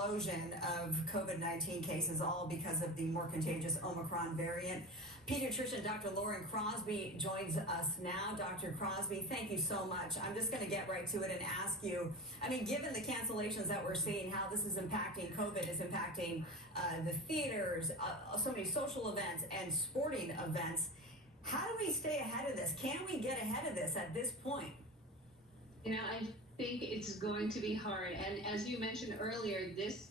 explosion of COVID-19 cases, all because of the more contagious Omicron variant. Pediatrician Dr. Lauren Crosby joins us now. Dr. Crosby, thank you so much. I'm just going to get right to it and ask you, I mean, given the cancellations that we're seeing, how this is impacting, COVID is impacting the theaters, so many social events and sporting events, how do we stay ahead of this? Can we get ahead of this at this point? You know, I think it's going to be hard. And as you mentioned earlier, this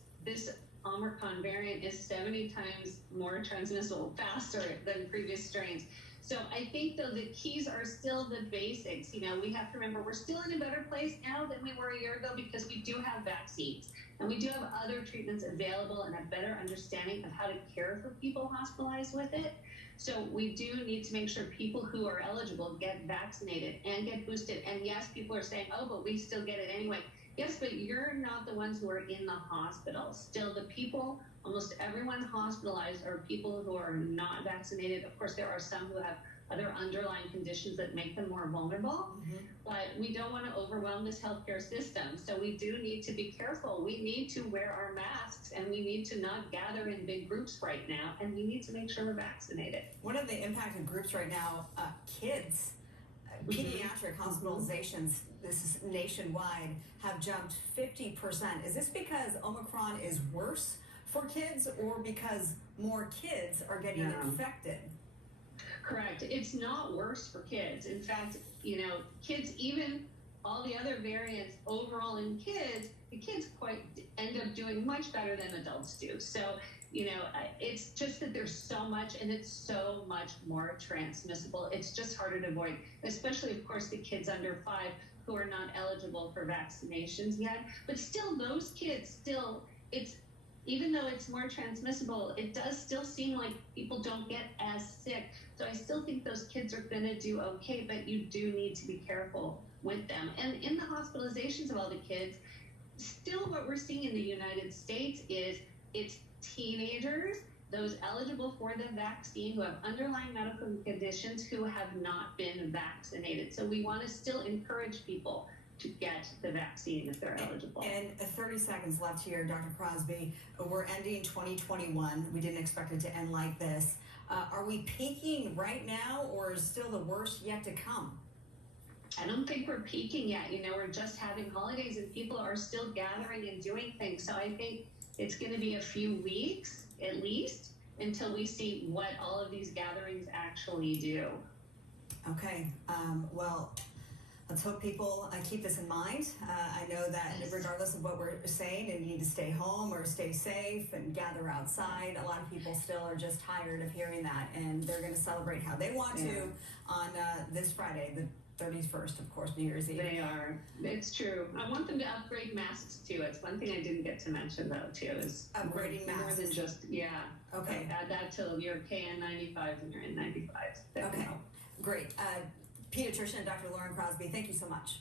Omricon variant is 70 times more transmissible, faster than previous strains. So I think, though, the keys are still the basics. You know, we have to remember we're still in a better place now than we were a year ago because we do have vaccines and we do have other treatments available and a better understanding of how to care for people hospitalized with it. So we do need to make sure people who are eligible get vaccinated and get boosted. And yes, people are saying, oh, but we still get it anyway. Yes, but you're not the ones who are in the hospital. Still, the people, almost everyone hospitalized are people who are not vaccinated. Of course, there are some who have other underlying conditions that make them more vulnerable, but we don't want to overwhelm this healthcare system. So we do need to be careful. We need to wear our masks and we need to not gather in big groups right now, and we need to make sure we're vaccinated. One of the impacted groups right now, kids, pediatric hospitalizations, this is nationwide, have jumped 50%. Is this because Omicron is worse for kids or because more kids are getting infected? Correct. It's not worse for kids. In fact, you know, kids, even all the other variants overall in kids, the kids quite end up doing much better than adults do. So, you know, it's just that there's so much and it's so much more transmissible. It's just harder to avoid, especially, of course, the kids under 5 who are not eligible for vaccinations yet. But still, those kids even though it's more transmissible, it does still seem like people don't get as sick. So I still think those kids are going to do okay, but you do need to be careful with them. And in the hospitalizations of all the kids, still what we're seeing in the United States is it's teenagers, those eligible for the vaccine who have underlying medical conditions who have not been vaccinated. So we want to still encourage people to get the vaccine if they're eligible. And 30 seconds left here, Dr. Crosby. We're ending 2021. We didn't expect it to end like this. Are we peaking right now, or is still the worst yet to come? I don't think we're peaking yet. You know, we're just having holidays and people are still gathering and doing things. So I think it's going to be a few weeks at least until we see what all of these gatherings actually do. Okay. Well, let's hope people keep this in mind. I know that regardless of what we're saying, and you need to stay home or stay safe and gather outside, a lot of people still are just tired of hearing that, and they're going to celebrate how they want to on this Friday, the 31st, of course, New Year's Eve. They are. It's true. I want them to upgrade masks too. It's one thing I didn't get to mention though too is upgrading masks. More than just Okay. Add that till your KN95s and your N95s. Okay. Great. Pediatrician Dr. Lauren Crosby, thank you so much.